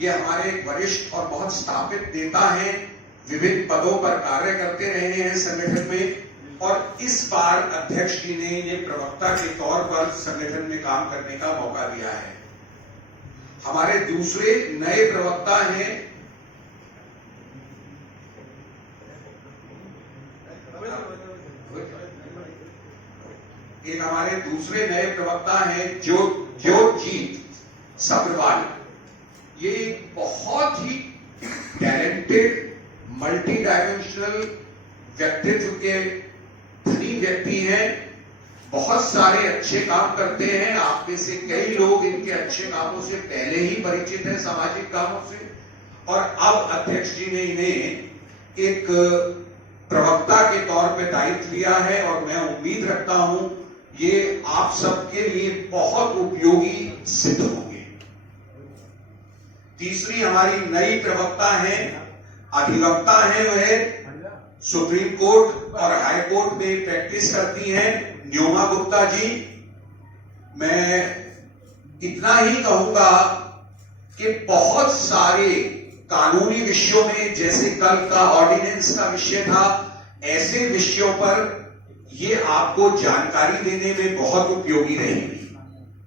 ये हमारे वरिष्ठ और बहुत स्थापित नेता हैं, विभिन्न पदों पर कार्य करते रहे हैं संगठन में, और इस बार अध्यक्ष जी ने ये प्रवक्ता के तौर पर संगठन में काम करने का मौका दिया है। हमारे दूसरे नए प्रवक्ता हैं जोजीत सब्रवाल। ये बहुत ही टैलेंटेड, मल्टी डायमेंशनल व्यक्तित्व के धनी व्यक्ति हैं, बहुत सारे अच्छे काम करते हैं। आप में से कई लोग इनके अच्छे कामों से पहले ही परिचित हैं, सामाजिक कामों से, और अब अध्यक्ष जी ने इन्हें एक प्रवक्ता के तौर पे दायित्व दिया है, और मैं उम्मीद रखता हूं ये आप सबके लिए बहुत उपयोगी सिद्ध होंगे। तीसरी हमारी नई प्रवक्ता है, अधिवक्ता है, वह सुप्रीम कोर्ट और हाई कोर्ट में प्रैक्टिस करती हैं, न्योमा गुप्ता जी। मैं इतना ही कहूंगा कि बहुत सारे कानूनी विषयों में, जैसे कल का ऑर्डिनेंस का विषय था, ऐसे विषयों पर ये आपको जानकारी देने में बहुत उपयोगी रहेगी।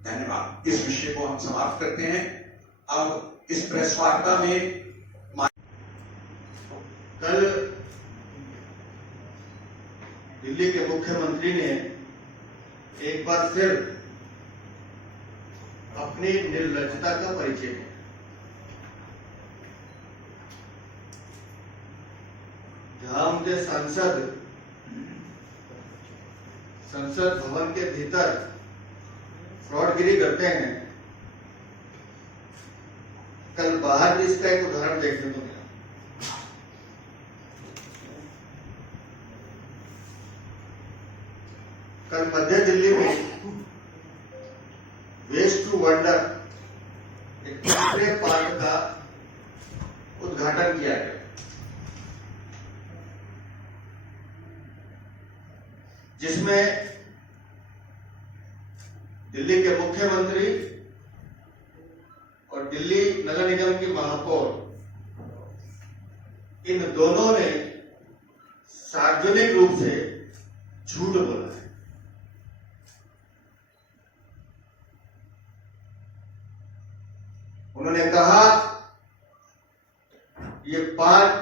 धन्यवाद। इस विषय को हम समाप्त करते हैं। अब इस प्रेस वार्ता में कल दिल्ली के मुख्यमंत्री ने एक बार फिर अपनी निर्लज्जता का परिचय दिया। जहां उनके संसद भवन के भीतर फ्रॉडगिरी करते हैं, कल बाहर भी इसका एक उदाहरण देखने को मिला। कल मध्य दिल्ली में वेस्ट टू वंडर एक दूसरे पार्क का उद्घाटन किया गया, जिसमें दिल्ली के मुख्यमंत्री और दिल्ली नगर निगम की महापौर, इन दोनों ने सार्वजनिक रूप से झूठ बोला है। उन्होंने कहा ये पार्क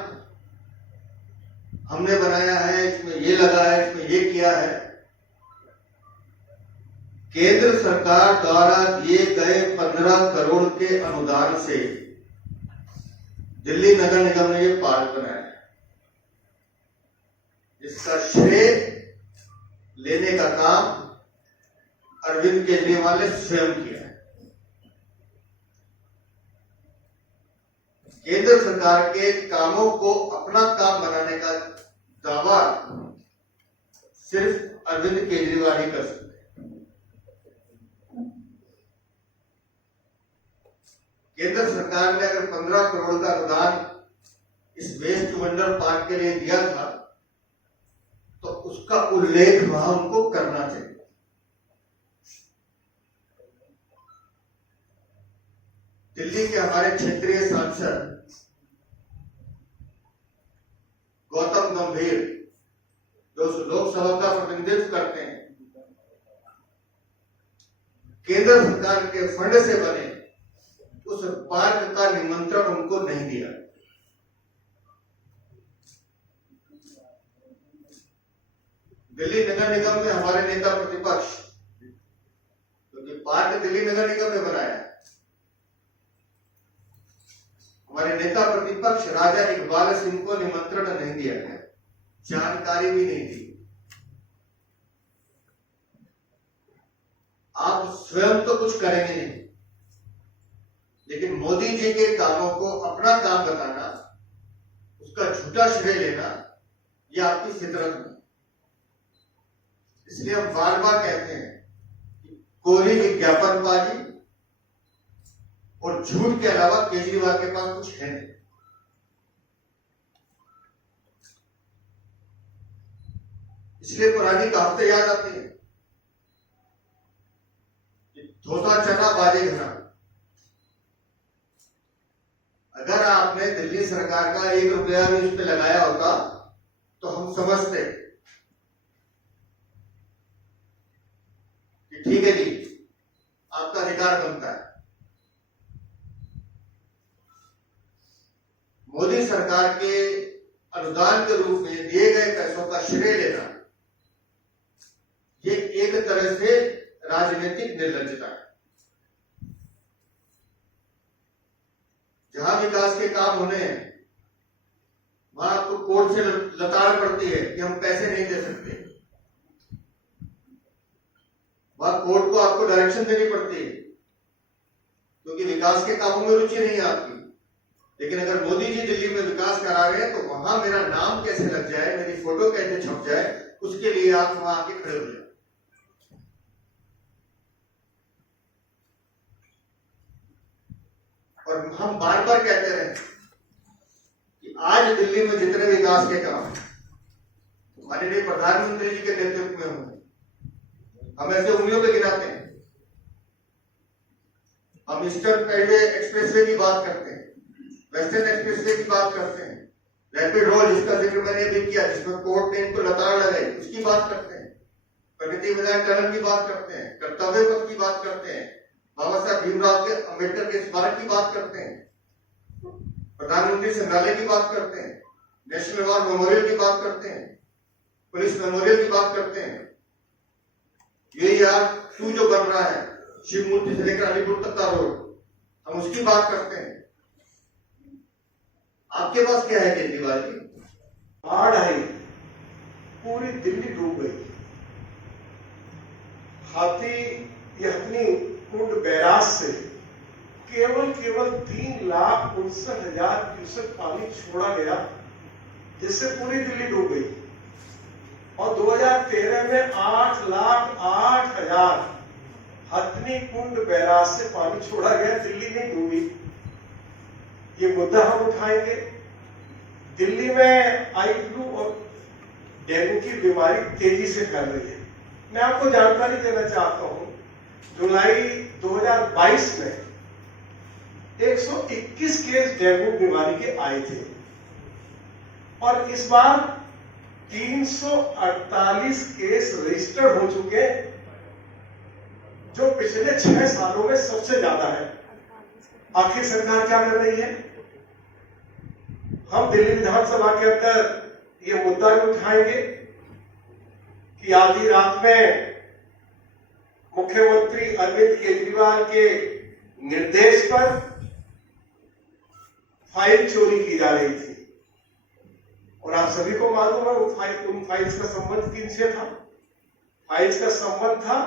हमने बनाया है, इसमें ये लगा है, इसमें ये किया है। केंद्र सरकार द्वारा दिए गए 15 करोड़ के अनुदान से दिल्ली नगर निगम ने ये पार्क बनाया है। इसका श्रेय लेने का काम अरविंद केजरीवाल ने स्वयं किया है। केंद्र सरकार के कामों को अपना काम बनाने का दावा सिर्फ अरविंद केजरीवाल ही कर सकते हैं। केंद्र सरकार ने अगर 15 करोड़ का अनुदान इस वेस्ट वंडर पार्क के लिए दिया था, तो उसका उल्लेख वहां उनको करना चाहिए। दिल्ली के हमारे क्षेत्रीय सांसद गौतम गंभीर, जो लोकसभा का प्रतिनिधित्व करते हैं, केंद्र सरकार के फंड से बने उस पार्क का निमंत्रण उनको नहीं दिया। दिल्ली नगर निगम में हमारे नेता प्रतिपक्ष, क्योंकि पार्क दिल्ली नगर निगम ने बनाया, हमारे नेता प्रतिपक्ष राजा इकबाल सिंह को निमंत्रण नहीं दिया गया, जानकारी भी नहीं दी। आप स्वयं तो कुछ करेंगे नहीं, लेकिन मोदी जी के कामों को अपना काम बताना, उसका झूठा श्रेय लेना, यह आपकी फितरत नहीं। इसलिए हम बार बार कहते हैं कि कोरी विज्ञापनबाजी और झूठ के अलावा केजरीवाल के पास कुछ है नहीं। इसलिए पुरानी कहावतें याद आती है, धोता चना बाजे घना। अगर आपने दिल्ली सरकार का 1 रुपया भी इस पे लगाया होता तो हम समझते कि ठीक है जी, आपका अधिकार बनता है। मोदी सरकार के अनुदान के रूप में दिए गए पैसों का श्रेय लेना, ये एक तरह से राजनीतिक निर्लज्जता है। जहां विकास के काम होने हैं वहां आपको कोर्ट से लताड़ पड़ती है कि हम पैसे नहीं दे सकते, वहां कोर्ट को आपको डायरेक्शन देनी पड़ती है क्योंकि विकास के कामों में रुचि नहीं है आपकी। लेकिन अगर मोदी जी दिल्ली में विकास करा रहे हैं तो वहां मेरा नाम कैसे लग जाए, मेरी फोटो कैसे छप जाए, उसके लिए आप वहां आके खड़े हो जाए। और हम बार बार कहते रहे कि आज दिल्ली में जितने विकास के काम माननीय प्रधानमंत्री जी के नेतृत्व में होंगे, हम ऐसे उंगलियों पे गिनाते हैं। हम ईस्टर्न रेलवे एक्सप्रेसवे की बात करते हैं, वेस्टर्न एक्सप्रेसवे की बात करते हैं, रैपिड रोड जिसका जिक्र मैंने अभी किया, जिसमें कोर्ट ने इनको लताड़ लगाई, उसकी बात करते हैं। प्रगति विधायक टनल की बात करते हैं, कर्तव्य पथ की बात करते हैं, बाबा साहब भीमराव के अम्बेडकर के स्मारक की बात करते हैं, प्रधानमंत्री संग्रहालय की बात करते हैं, नेशनल वॉर मेमोरियल की बात करते हैं, पुलिस मेमोरियल की बात करते हैं। ये यार 2 जो बन रहा है शिव मूर्ति से लेकर अलीपुर तक का रोड, हम उसकी बात करते हैं। आपके पास क्या है केजरीवाल जी? बाढ़ आई, पूरी दिल्ली डूब गई। हथनी कुंड बैराज से केवल 3,59,000 क्यूसेक पानी छोड़ा गया, जिससे पूरी दिल्ली डूब गई। और 2013 में 8,08,000 हथनी कुंड बैराज से पानी छोड़ा गया, दिल्ली नहीं डूबी। ये मुद्दा हम उठाएंगे। दिल्ली में आई फ्लू और डेंगू की बीमारी तेजी से फैल रही है। मैं आपको जानकारी देना चाहता हूं, जुलाई 2022 में 121 केस डेंगू बीमारी के आए थे और इस बार 348 केस रजिस्टर्ड हो चुके, जो पिछले 6 सालों में सबसे ज्यादा है। आखिर सरकार क्या कर रही है? हम दिल्ली विधानसभा के अंदर ये मुद्दा भी उठाएंगे कि आधी रात में मुख्यमंत्री अरविंद केजरीवाल के निर्देश पर फाइल चोरी की जा रही थी और आप सभी को मालूम है उन फाइल्स का संबंध किनसे था? फाइल्स का संबंध था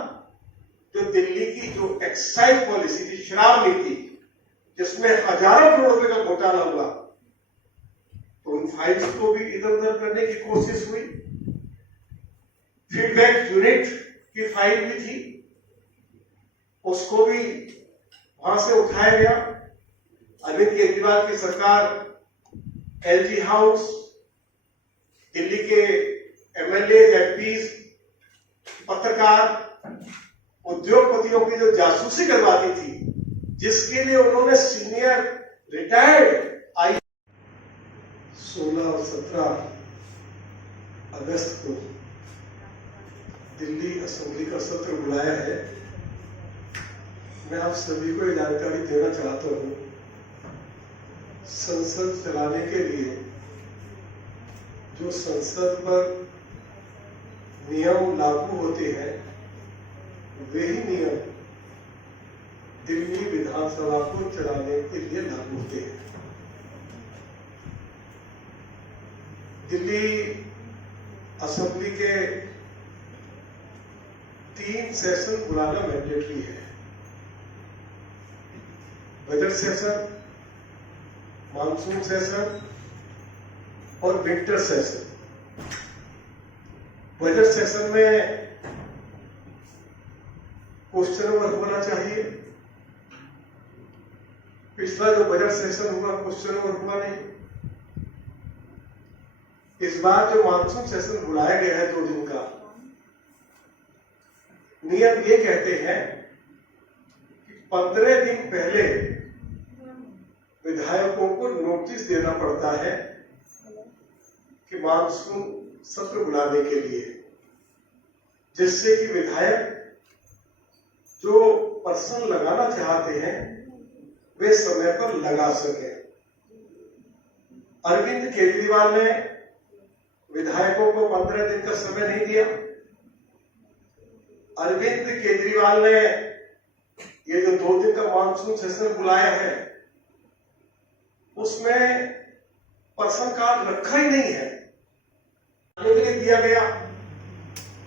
जो दिल्ली की जो एक्साइज पॉलिसी थी, शराब नीति, जिसमें हजारों करोड़ रुपए का घोटाला हुआ, तो उन फाइल्स को भी इधर उधर करने की कोशिश हुई। फीडबैक यूनिट की फाइल भी थी, उसको भी वहां से उठाया गया। अरविंद केजरीवाल की सरकार एलजी हाउस, दिल्ली के एमएलए, एमपीज, पत्रकार, उद्योगपतियों की जो जासूसी करवाती थी, जिसके लिए उन्होंने सीनियर रिटायर्ड 16 और 17 अगस्त को दिल्ली असेंबली का सत्र बुलाया है। मैं आप सभी को ये जानकारी देना चाहता हूं, संसद चलाने के लिए जो संसद पर नियम लागू होते हैं, वही नियम दिल्ली विधानसभा को चलाने के लिए लागू होते हैं। दिल्ली असेंबली के 3 सेशन बुलाना मैंडेटरी है। बजट सेशन, मानसून सेशन और विंटर सेशन। बजट सेशन में क्वेश्चन नंबर होना चाहिए। पिछला जो बजट सेशन हुआ, क्वेश्चन नंबर हुआ नहीं। इस बार जो मानसून सेशन बुलाया गया है 2 दिन का, नियम ये कहते हैं कि 15 दिन पहले विधायकों को नोटिस देना पड़ता है कि मानसून सत्र बुलाने के लिए, जिससे कि विधायक जो पर्सन लगाना चाहते हैं वे समय पर लगा सके। अरविंद केजरीवाल ने विधायकों को 15 दिन का समय नहीं दिया। अरविंद केजरीवाल ने ये जो 2 दिन का मानसून सेशन बुलाया है उसमें पर्सन कार्ड रखा ही नहीं है, के लिए दिया गया।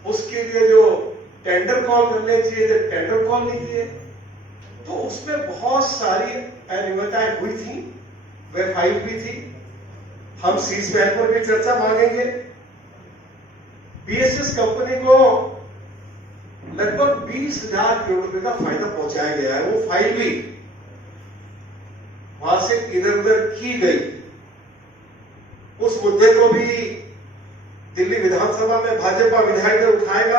उसके लिए जो टेंडर कॉल करने चाहिए थे, टेंडर कॉल नहीं किए। तो उसमें बहुत सारी अनियमितताएं हुई थी, वे फाइल भी थी। हम सीज बैन पर भी चर्चा मांगेंगे। बीएसएस कंपनी को लगभग 20,000 करोड़ रुपए का फायदा पहुंचाया गया है। वो फाइल भी वहां से इधर उधर की गई। उस मुद्दे को भी दिल्ली विधानसभा में भाजपा विधायक उठाएगा।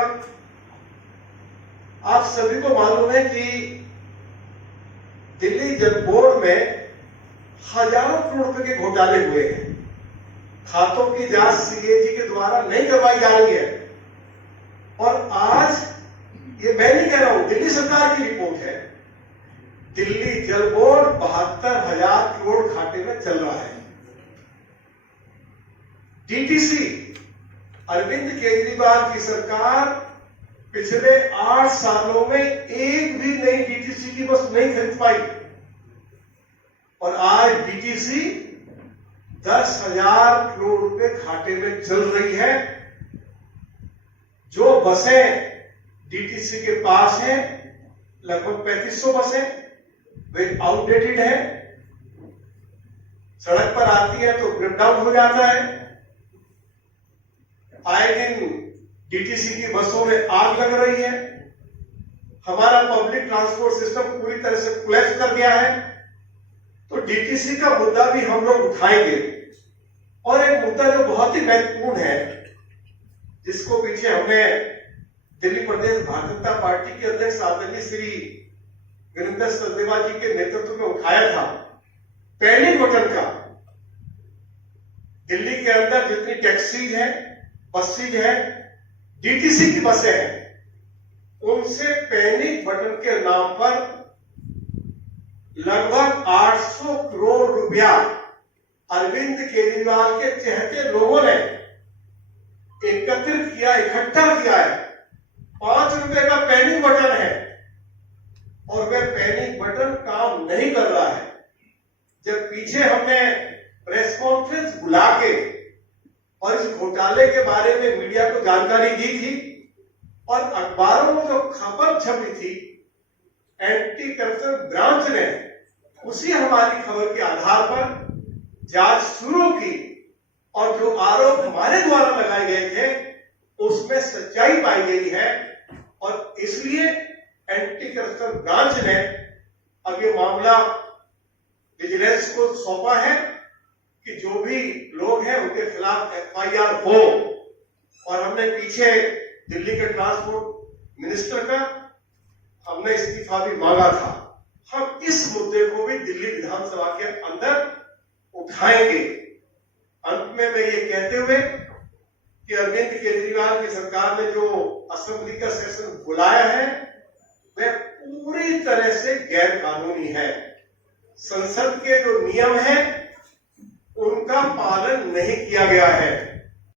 आप सभी को मालूम है कि दिल्ली जल बोर्ड में हजारों करोड़ रुपए के घोटाले हुए हैं। खातों की जांच सीएजी के द्वारा नहीं करवाई जा रही है। और आज ये मैं नहीं कह रहा हूं, दिल्ली सरकार की रिपोर्ट है, दिल्ली जल बोर्ड 72,000 करोड़ घाटे में चल रहा है। डीटीसी, अरविंद केजरीवाल की सरकार पिछले 8 सालों में एक भी नई डीटीसी की बस नहीं खरीद पाई। और आज डीटीसी 10,000 करोड़ रुपए घाटे में चल रही है। जो बसें डीटीसी के पास हैं, लगभग 3500 बसें, वे आउटडेटेड है। सड़क पर आती है तो ब्रेकडाउन हो जाता है। आए दिन डीटीसी की बसों में आग लग रही है। हमारा पब्लिक ट्रांसपोर्ट सिस्टम पूरी तरह से कोलैप्स कर गया है। तो डीटीसी का मुद्दा भी हम लोग उठाएंगे। और एक मुद्दा जो बहुत ही महत्वपूर्ण है, जिसको पीछे हमने दिल्ली प्रदेश भारतीय जनता पार्टी के अध्यक्ष आदरणीय श्री वीरेंद्र सचदेवा जी के नेतृत्व में उठाया था, पैनिक बटन का। दिल्ली के अंदर जितनी टैक्सीज है, बसेज है, डीटीसी की बसें हैं, उनसे पैनिक बटन के नाम पर लगभग 800 करोड़ रुपया अरविंद केजरीवाल के चहेते लोगों ने एकत्रित किया, इकट्ठा किया है। 5 रुपए का पैनिक बटन है और वह पैनिक बटन काम नहीं कर रहा है। जब पीछे हमने प्रेस कॉन्फ्रेंस बुला के और इस घोटाले के बारे में मीडिया को जानकारी दी थी और अखबारों में जो खबर छपी थी, एंटी करप्शन ब्रांच ने उसी हमारी खबर के आधार पर जांच शुरू की और जो आरोप हमारे द्वारा लगाए गए थे उसमें सच्चाई पाई गई है। और इसलिए एंटी करप्शन ब्रांच ने अब ये मामला विजिलेंस को सौंपा है कि जो भी लोग हैं उनके खिलाफ एफआईआर हो। और हमने पीछे दिल्ली के ट्रांसपोर्ट मिनिस्टर का हमने इस्तीफा भी मांगा था। हम इस मुद्दे को भी दिल्ली विधानसभा के अंदर उठाएंगे। अंत में मैं ये कहते हुए कि अरविंद केजरीवाल की सरकार ने जो असेंबली का सेशन बुलाया है वह पूरी तरह से गैर कानूनी है। संसद के जो नियम है उनका पालन नहीं किया गया है।